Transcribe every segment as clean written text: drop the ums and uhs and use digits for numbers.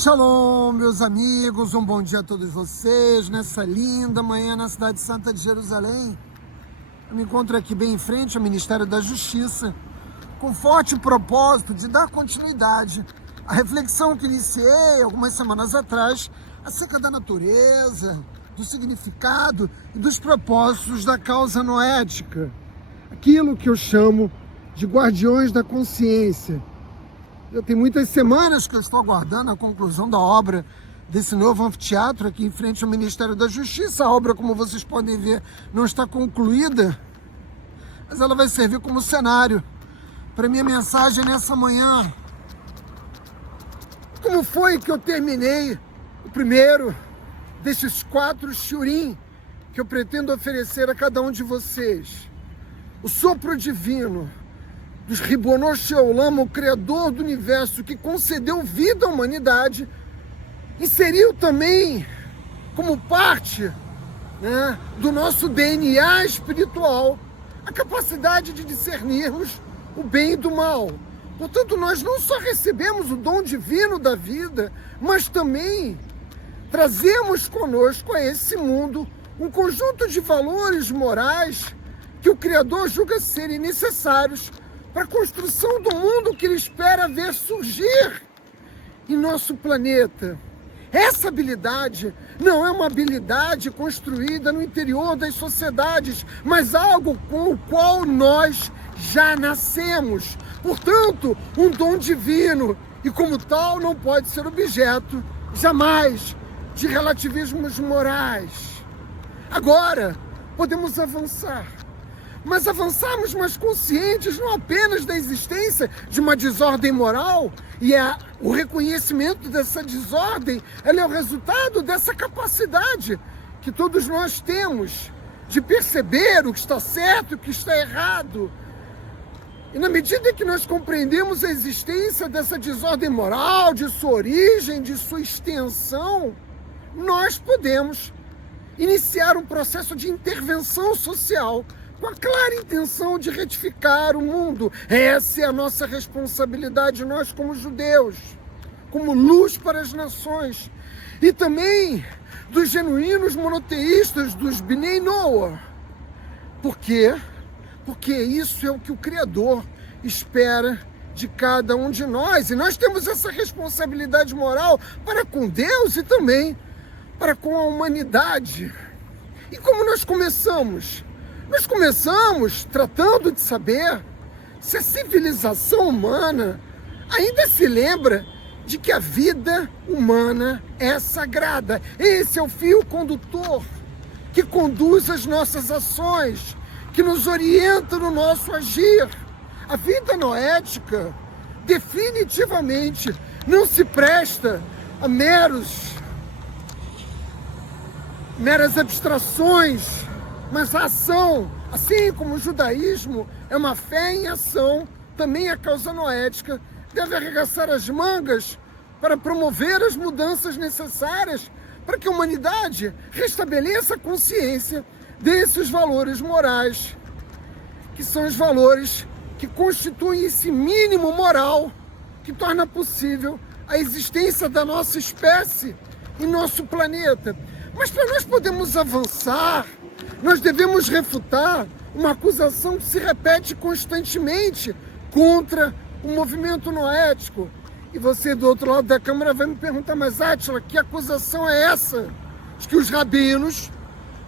Shalom, meus amigos, um bom dia a todos vocês, nessa linda manhã na cidade santa de Jerusalém. Eu me encontro aqui bem em frente ao Ministério da Justiça, com forte propósito de dar continuidade à reflexão que iniciei algumas semanas atrás acerca da natureza, do significado e dos propósitos da causa noética, aquilo que eu chamo de guardiões da consciência. Eu tenho muitas semanas que eu estou aguardando a conclusão da obra desse novo anfiteatro aqui em frente ao Ministério da Justiça. A obra, como vocês podem ver, não está concluída, mas ela vai servir como cenário para minha mensagem nessa manhã. Como foi que eu terminei o primeiro desses 4 shiurim que eu pretendo oferecer a cada um de vocês? O sopro divino dos Ribono Shel Olam, o Criador do Universo, que concedeu vida à humanidade, inseriu também como parte, do nosso DNA espiritual a capacidade de discernirmos o bem e do mal. Portanto, nós não só recebemos o dom divino da vida, mas também trazemos conosco a esse mundo um conjunto de valores morais que o Criador julga serem necessários para a construção do mundo que ele espera ver surgir em nosso planeta. Essa habilidade não é uma habilidade construída no interior das sociedades, mas algo com o qual nós já nascemos. Portanto, um dom divino, e como tal não pode ser objeto, jamais, de relativismos morais. Agora, podemos avançar. Mas avançarmos mais conscientes não apenas da existência de uma desordem moral, e o reconhecimento dessa desordem, ela é o resultado dessa capacidade que todos nós temos de perceber o que está certo e o que está errado. E na medida que nós compreendemos a existência dessa desordem moral, de sua origem, de sua extensão, nós podemos iniciar um processo de intervenção social com a clara intenção de retificar o mundo. Essa é a nossa responsabilidade, nós como judeus, como luz para as nações, e também dos genuínos monoteístas, dos Bnei Noah. Por quê? Porque isso é o que o Criador espera de cada um de nós, e nós temos essa responsabilidade moral para com Deus e também para com a humanidade. E como nós começamos? Nós começamos tratando de saber se a civilização humana ainda se lembra de que a vida humana é sagrada. Esse é o fio condutor que conduz as nossas ações, que nos orienta no nosso agir. A vida noética definitivamente não se presta a meras abstrações, mas a ação, assim como o judaísmo é uma fé em ação, também a causa noética deve arregaçar as mangas para promover as mudanças necessárias para que a humanidade restabeleça a consciência desses valores morais, que são os valores que constituem esse mínimo moral que torna possível a existência da nossa espécie em nosso planeta. Mas para nós podermos avançar, nós devemos refutar uma acusação que se repete constantemente contra o movimento noético. E você do outro lado da câmera vai me perguntar, mas Átila, que acusação é essa? De que os rabinos,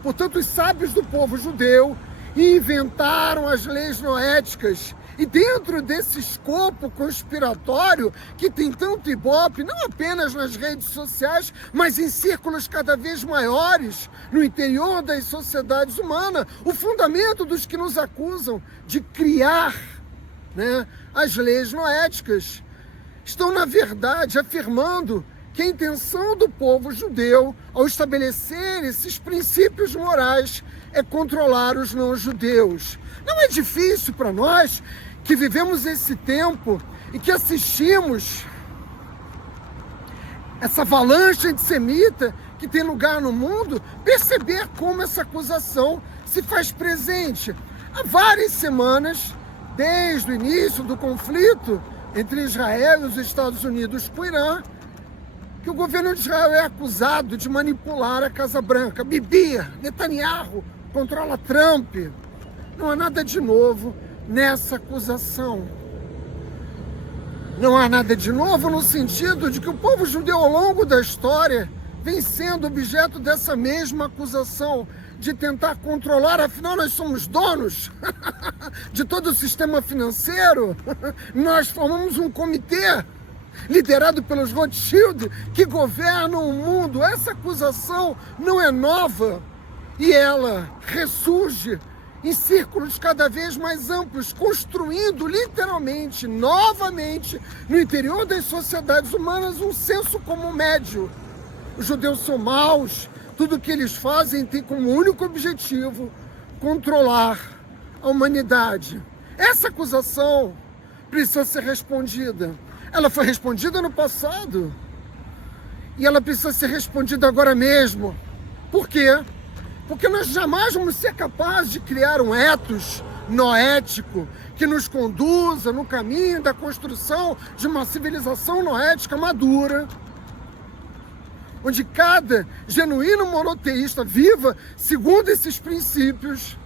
portanto os sábios do povo judeu, inventaram as leis noéticas. E dentro desse escopo conspiratório que tem tanto ibope, não apenas nas redes sociais, mas em círculos cada vez maiores, no interior das sociedades humanas, o fundamento dos que nos acusam de criar, as leis noéticas, estão, na verdade, afirmando que a intenção do povo judeu, ao estabelecer esses princípios morais, é controlar os não-judeus. Não é difícil para nós, que vivemos esse tempo e que assistimos essa avalanche antissemita que tem lugar no mundo, perceber como essa acusação se faz presente. Há várias semanas, desde o início do conflito entre Israel e os Estados Unidos com o Irã, que o governo de Israel é acusado de manipular a Casa Branca. Bibi, Netanyahu, controla Trump. Não há nada de novo nessa acusação. Não há nada de novo no sentido de que o povo judeu, ao longo da história, vem sendo objeto dessa mesma acusação de tentar controlar, afinal nós somos donos de todo o sistema financeiro. Nós formamos um comitê liderado pelos Rothschild que governam o mundo. Essa acusação não é nova e ela ressurge em círculos cada vez mais amplos, construindo literalmente, novamente, no interior das sociedades humanas, um senso comum médio. Os judeus são maus, tudo que eles fazem tem como único objetivo controlar a humanidade. Essa acusação precisa ser respondida. Ela foi respondida no passado e ela precisa ser respondida agora mesmo. Por quê? Porque nós jamais vamos ser capazes de criar um ethos noético que nos conduza no caminho da construção de uma civilização noética madura, onde cada genuíno monoteísta viva segundo esses princípios,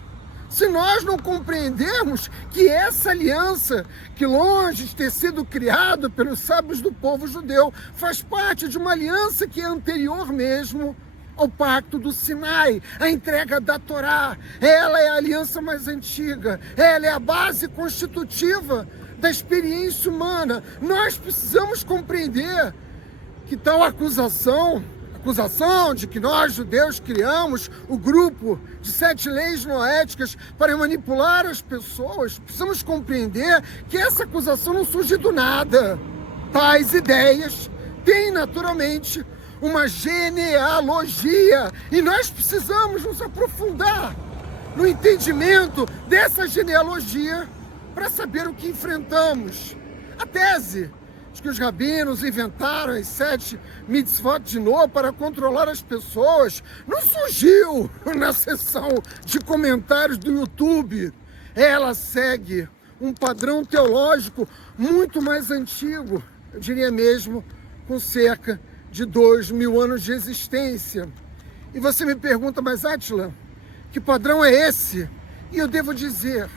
se nós não compreendermos que essa aliança, que longe de ter sido criada pelos sábios do povo judeu, faz parte de uma aliança que é anterior mesmo ao pacto do Sinai, a entrega da Torá. Ela é a aliança mais antiga, ela é a base constitutiva da experiência humana. Nós precisamos compreender que tal acusação de que nós, judeus, criamos o grupo de 7 leis noéticas para manipular as pessoas, precisamos compreender que essa acusação não surge do nada. Tais ideias têm naturalmente uma genealogia e nós precisamos nos aprofundar no entendimento dessa genealogia para saber o que enfrentamos. A tese de que os rabinos inventaram as 7 mitzvot de Noah para controlar as pessoas não surgiu na seção de comentários do YouTube. Ela segue um padrão teológico muito mais antigo, eu diria mesmo com cerca de 2000 anos de existência. E você me pergunta, mas Átila, que padrão é esse? E eu devo dizer,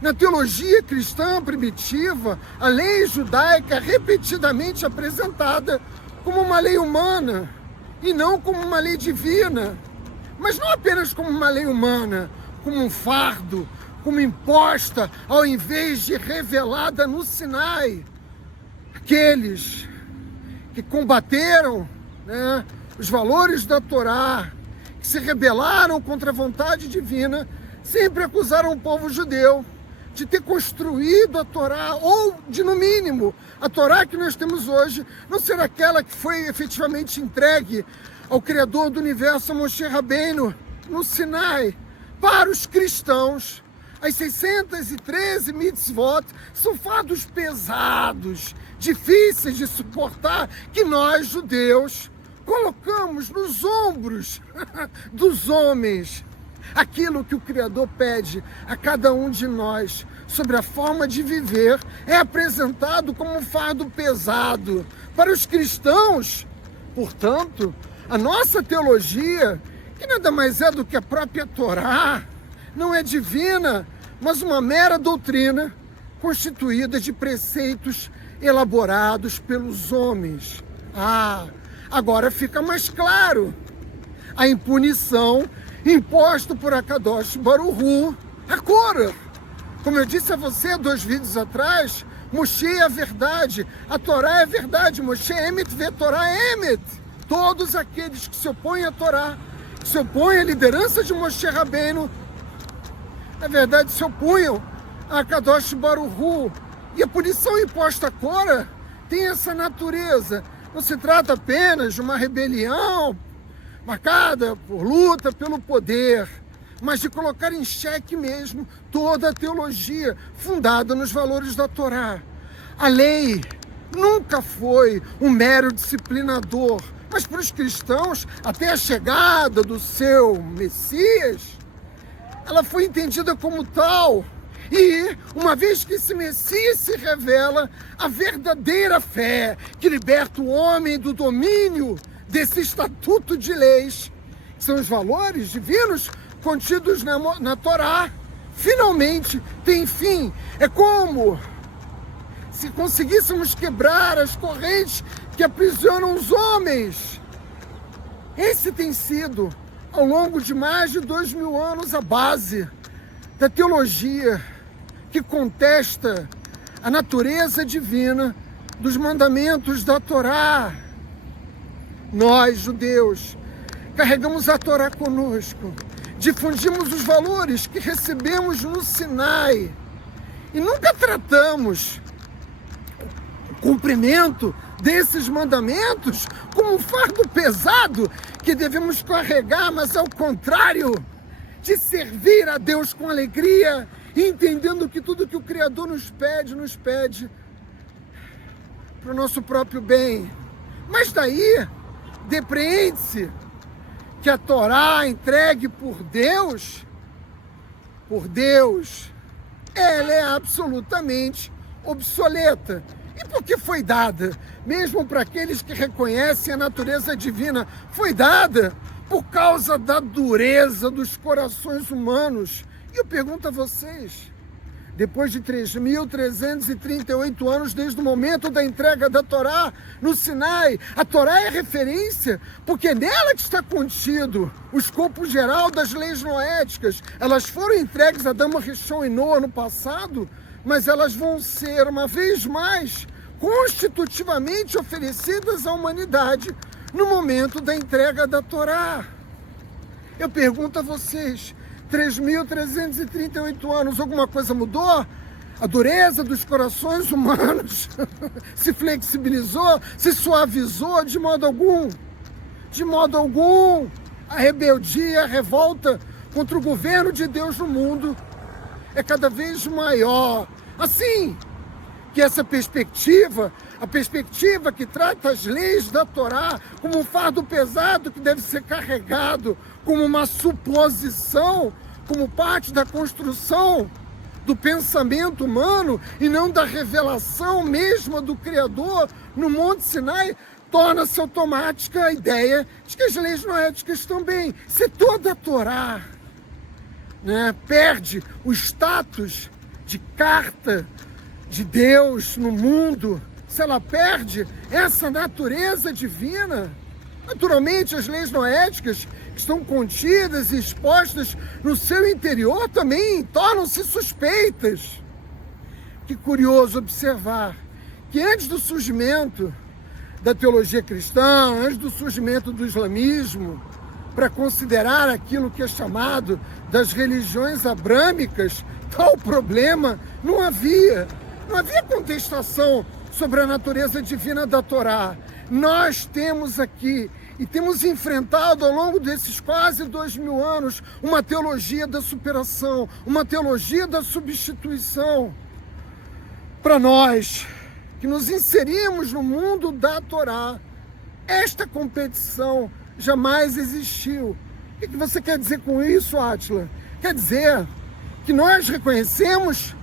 na teologia cristã primitiva, a lei judaica é repetidamente apresentada como uma lei humana e não como uma lei divina. Mas não apenas como uma lei humana, como um fardo, como imposta ao invés de revelada no Sinai. Aqueles que combateram, os valores da Torá, que se rebelaram contra a vontade divina, sempre acusaram o povo judeu de ter construído a Torá, ou de, no mínimo, a Torá que nós temos hoje, não ser aquela que foi efetivamente entregue ao Criador do Universo, Moshe Rabbeinu, no Sinai. Para os cristãos, as 613 mitzvot são fardos pesados, difíceis de suportar, que nós, judeus, colocamos nos ombros dos homens. Aquilo que o Criador pede a cada um de nós sobre a forma de viver é apresentado como um fardo pesado. Para os cristãos, portanto, a nossa teologia, que nada mais é do que a própria Torá, não é divina, mas uma mera doutrina constituída de preceitos elaborados pelos homens. Agora fica mais claro a impunição imposta por Akadosh Baruch Hu a Korah. Como eu disse a você 2 vídeos atrás, Moshe é a verdade, a Torá é a verdade, Moshe Emet ve Torá Emet. Todos aqueles que se opõem à Torá, que se opõem à liderança de Moshe Rabbeinu, na verdade se opunham a Akadosh Baruch Hu. E a punição imposta a Korah tem essa natureza. Não se trata apenas de uma rebelião marcada por luta pelo poder, mas de colocar em xeque mesmo toda a teologia fundada nos valores da Torá. A lei nunca foi um mero disciplinador, mas para os cristãos, até a chegada do seu Messias, ela foi entendida como tal. E, uma vez que esse Messias se revela, a verdadeira fé que liberta o homem do domínio desse estatuto de leis, que são os valores divinos contidos na Torá, finalmente tem fim. É como se conseguíssemos quebrar as correntes que aprisionam os homens. Esse tem sido, ao longo de mais de 2000 anos, a base da teologia que contesta a natureza divina dos mandamentos da Torá. Nós, judeus, carregamos a Torá conosco, difundimos os valores que recebemos no Sinai e nunca tratamos o cumprimento desses mandamentos como um fardo pesado que devemos carregar, mas ao contrário, de servir a Deus com alegria, entendendo que tudo que o Criador nos pede para o nosso próprio bem. Mas daí, depreende-se que a Torá entregue por Deus, ela é absolutamente obsoleta. E por que foi dada? Mesmo para aqueles que reconhecem a natureza divina, foi dada por causa da dureza dos corações humanos. E eu pergunto a vocês, depois de 3.338 anos desde o momento da entrega da Torá no Sinai, a Torá é referência porque é nela que está contido o escopo geral das leis noéticas. Elas foram entregues a Adão, Rishon e Noa no passado, mas elas vão ser, uma vez mais, constitutivamente oferecidas à humanidade no momento da entrega da Torá. Eu pergunto a vocês, 3.338 anos, alguma coisa mudou? A dureza dos corações humanos se flexibilizou, se suavizou? De modo algum. De modo algum. A rebeldia, a revolta contra o governo de Deus no mundo é cada vez maior. Assim que essa perspectiva, a perspectiva que trata as leis da Torá como um fardo pesado que deve ser carregado, como uma suposição, como parte da construção do pensamento humano e não da revelação mesma do Criador no Monte Sinai, torna-se automática a ideia de que as leis noéticas também, se toda a Torá, né, perde o status de carta de Deus no mundo, se ela perde essa natureza divina, naturalmente as leis noéticas que estão contidas e expostas no seu interior também tornam-se suspeitas. Que curioso observar que antes do surgimento da teologia cristã, antes do surgimento do islamismo, para considerar aquilo que é chamado das religiões abrâmicas, tal problema não havia contestação sobre a natureza divina da Torá. Nós temos aqui e temos enfrentado ao longo desses quase 2000 anos uma teologia da superação, uma teologia da substituição. Para nós que nos inserimos no mundo da Torá, esta competição jamais existiu. O que você quer dizer com isso, Átila? Quer dizer que nós reconhecemos,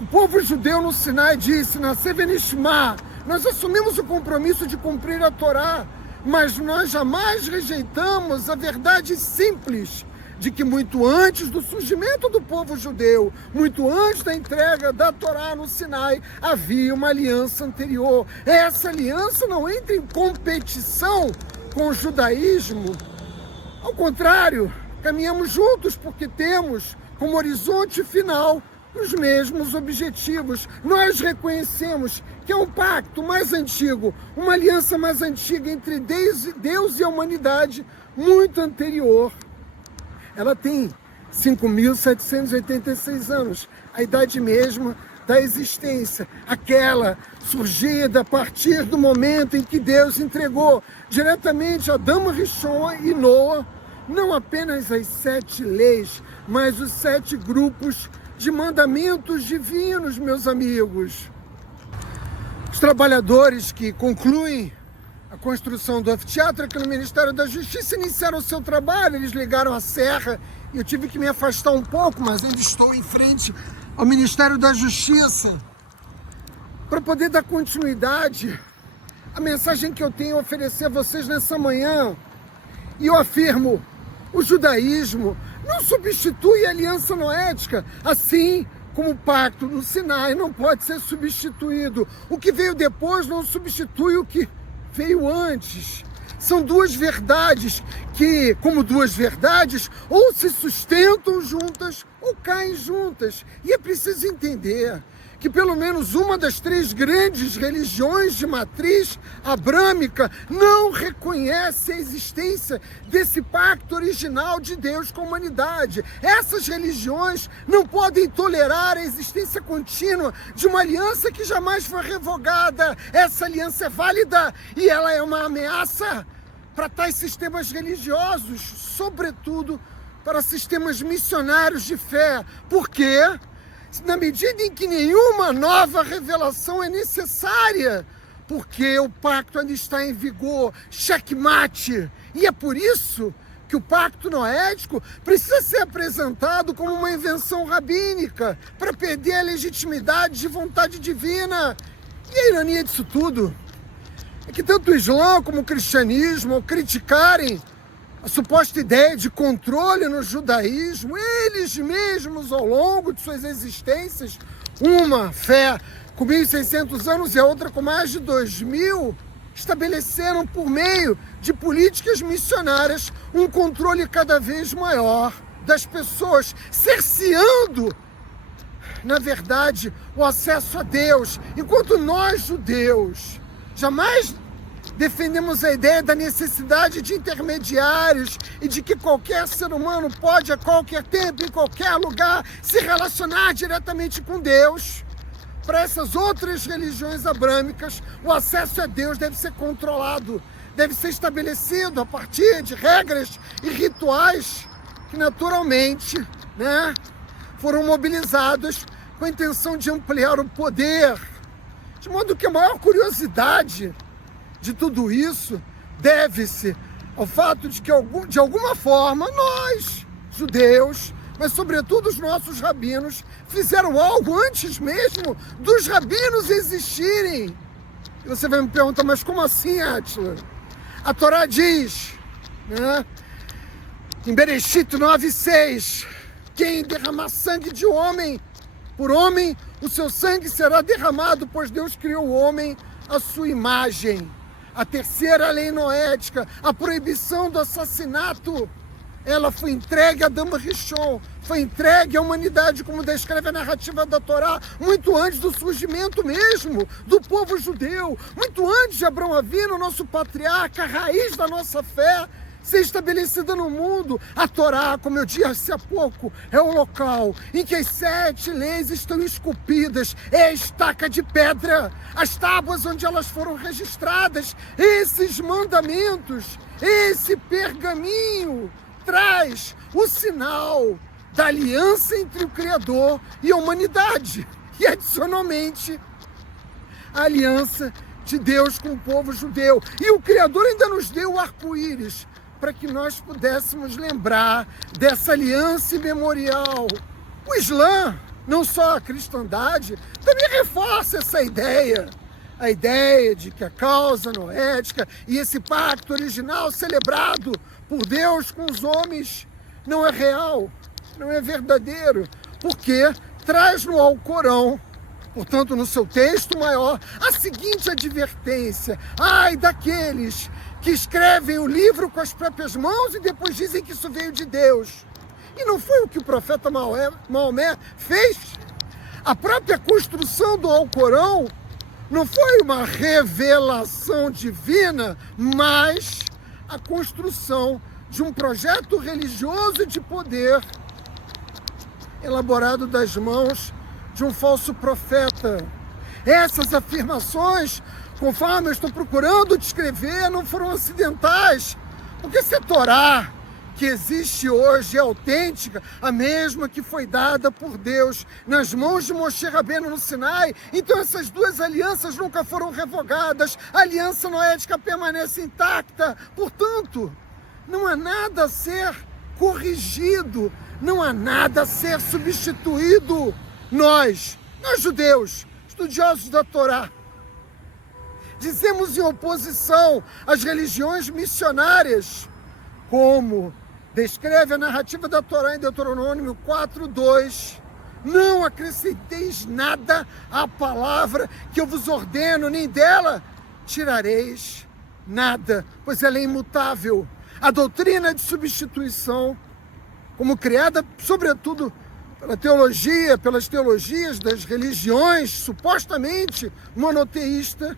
o povo judeu no Sinai disse, Nascer Venishma, nós assumimos o compromisso de cumprir a Torá, mas nós jamais rejeitamos a verdade simples de que muito antes do surgimento do povo judeu, muito antes da entrega da Torá no Sinai, havia uma aliança anterior. Essa aliança não entra em competição com o judaísmo. Ao contrário, caminhamos juntos porque temos como horizonte final os mesmos objetivos. Nós reconhecemos que é um pacto mais antigo, uma aliança mais antiga entre Deus e a humanidade, muito anterior. Ela tem 5.786 anos, a idade mesma da existência, aquela surgida a partir do momento em que Deus entregou diretamente a Adão, Rishon e Noa, não apenas as 7 leis, mas os 7 grupos de mandamentos divinos, meus amigos. Os trabalhadores que concluem a construção do anfiteatro aqui no Ministério da Justiça, iniciaram o seu trabalho, eles ligaram a serra e eu tive que me afastar um pouco, mas ainda estou em frente ao Ministério da Justiça para poder dar continuidade à mensagem que eu tenho a oferecer a vocês nessa manhã. E eu afirmo, o judaísmo não substitui a aliança noética, assim como o pacto no Sinai não pode ser substituído. O que veio depois não substitui o que veio antes. São duas verdades que, como duas verdades, ou se sustentam juntas ou caem juntas. E é preciso entender que pelo menos uma das três grandes religiões de matriz abrâmica não reconhece a existência desse pacto original de Deus com a humanidade. Essas religiões não podem tolerar a existência contínua de uma aliança que jamais foi revogada. Essa aliança é válida e ela é uma ameaça para tais sistemas religiosos, sobretudo para sistemas missionários de fé. Por quê? Na medida em que nenhuma nova revelação é necessária, porque o pacto ainda está em vigor, checkmate. E é por isso que o pacto noético precisa ser apresentado como uma invenção rabínica, para perder a legitimidade de vontade divina. E a ironia disso tudo é que tanto o Islã como o cristianismo, ao criticarem a suposta ideia de controle no judaísmo, eles mesmos, ao longo de suas existências, uma fé com 1.600 anos e a outra com mais de 2.000, estabeleceram por meio de políticas missionárias um controle cada vez maior das pessoas, cerceando, na verdade, o acesso a Deus, enquanto nós, judeus, jamais defendemos a ideia da necessidade de intermediários e de que qualquer ser humano pode, a qualquer tempo, em qualquer lugar, se relacionar diretamente com Deus. Para essas outras religiões abrâmicas, o acesso a Deus deve ser controlado, deve ser estabelecido a partir de regras e rituais que naturalmente, foram mobilizados com a intenção de ampliar o poder. De modo que a maior curiosidade de tudo isso deve-se ao fato de que, de alguma forma, nós, judeus, mas sobretudo os nossos rabinos, fizeram algo antes mesmo dos rabinos existirem. E você vai me perguntar, mas como assim, Átila? A Torá diz, em Bereshit 9:6, quem derramar sangue de homem por homem, o seu sangue será derramado, pois Deus criou o homem à sua imagem. A terceira lei noética, a proibição do assassinato, ela foi entregue a Adam Rishon, foi entregue à humanidade, como descreve a narrativa da Torá, muito antes do surgimento mesmo do povo judeu, muito antes de Abraão Avinu, nosso patriarca, a raiz da nossa fé, ser estabelecida no mundo. A Torá, como eu disse há pouco, é o local em que as 7 leis estão esculpidas, é a estaca de pedra, as tábuas onde elas foram registradas. Esses mandamentos, esse pergaminho traz o sinal da aliança entre o Criador e a humanidade, e adicionalmente a aliança de Deus com o povo judeu. E o Criador ainda nos deu o arco-íris para que nós pudéssemos lembrar dessa aliança imemorial. O Islã, não só a cristandade, também reforça essa ideia. A ideia de que a causa noética e esse pacto original celebrado por Deus com os homens não é real, não é verdadeiro, porque traz no Alcorão, portanto no seu texto maior, a seguinte advertência: ai daqueles que escrevem o livro com as próprias mãos e depois dizem que isso veio de Deus. E não foi o que o profeta Maomé fez? A própria construção do Alcorão não foi uma revelação divina, mas a construção de um projeto religioso de poder elaborado das mãos de um falso profeta. Essas afirmações, conforme eu estou procurando descrever, não foram acidentais, porque se a Torá que existe hoje é autêntica, a mesma que foi dada por Deus nas mãos de Moshe Rabbeinu no Sinai. Então essas duas alianças nunca foram revogadas, a aliança noética permanece intacta. Portanto, não há nada a ser corrigido, não há nada a ser substituído. Nós judeus, estudiosos da Torá, dizemos em oposição às religiões missionárias, como descreve a narrativa da Torá em Deuteronômio 4:2, não acrescenteis nada à palavra que eu vos ordeno, nem dela tirareis nada, pois ela é imutável. A doutrina de substituição, como criada sobretudo pela teologia, pelas teologias das religiões supostamente monoteístas,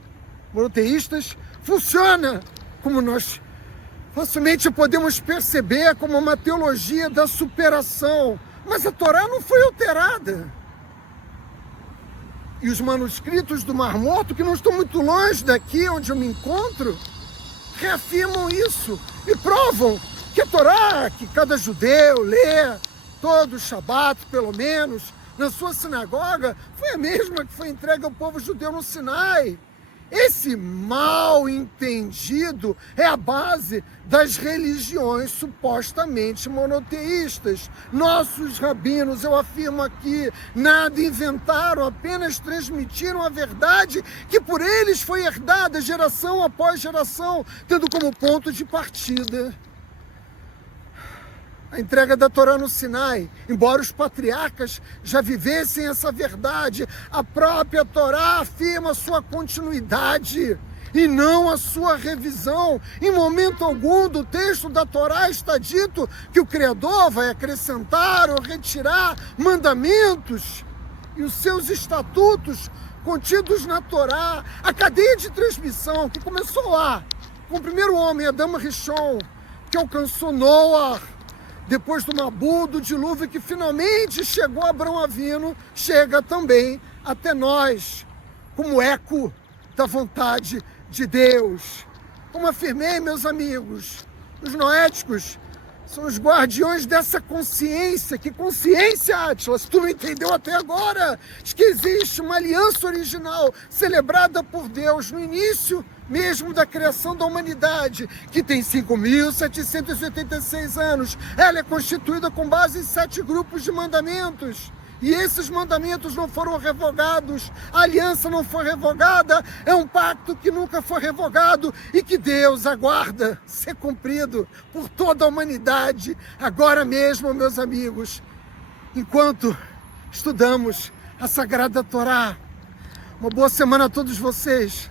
funciona, como nós facilmente podemos perceber, como uma teologia da superação. Mas a Torá não foi alterada. E os manuscritos do Mar Morto, que não estão muito longe daqui onde eu me encontro, reafirmam isso e provam que a Torá, que cada judeu lê todo o Shabat, pelo menos, na sua sinagoga, foi a mesma que foi entregue ao povo judeu no Sinai. Esse mal entendido é a base das religiões supostamente monoteístas. Nossos rabinos, eu afirmo aqui, nada inventaram, apenas transmitiram a verdade que por eles foi herdada geração após geração, tendo como ponto de partida a entrega da Torá no Sinai. Embora os patriarcas já vivessem essa verdade, a própria Torá afirma a sua continuidade e não a sua revisão. Em momento algum do texto da Torá está dito que o Criador vai acrescentar ou retirar mandamentos e os seus estatutos contidos na Torá. A cadeia de transmissão que começou lá, com o primeiro homem, Adão Rishon, que alcançou Noah, depois do Mabu, do dilúvio, que finalmente chegou a Abrão Avino, chega também até nós, como eco da vontade de Deus. Como afirmei, meus amigos, os noéticos são os guardiões dessa consciência. Que consciência, Átila? Se tu não entendeu até agora, de que existe uma aliança original celebrada por Deus no início mesmo da criação da humanidade, que tem 5.786 anos. Ela é constituída com base em 7 grupos de mandamentos. E esses mandamentos não foram revogados, a aliança não foi revogada, é um pacto que nunca foi revogado e que Deus aguarda ser cumprido por toda a humanidade, agora mesmo, meus amigos, enquanto estudamos a Sagrada Torá. Uma boa semana a todos vocês.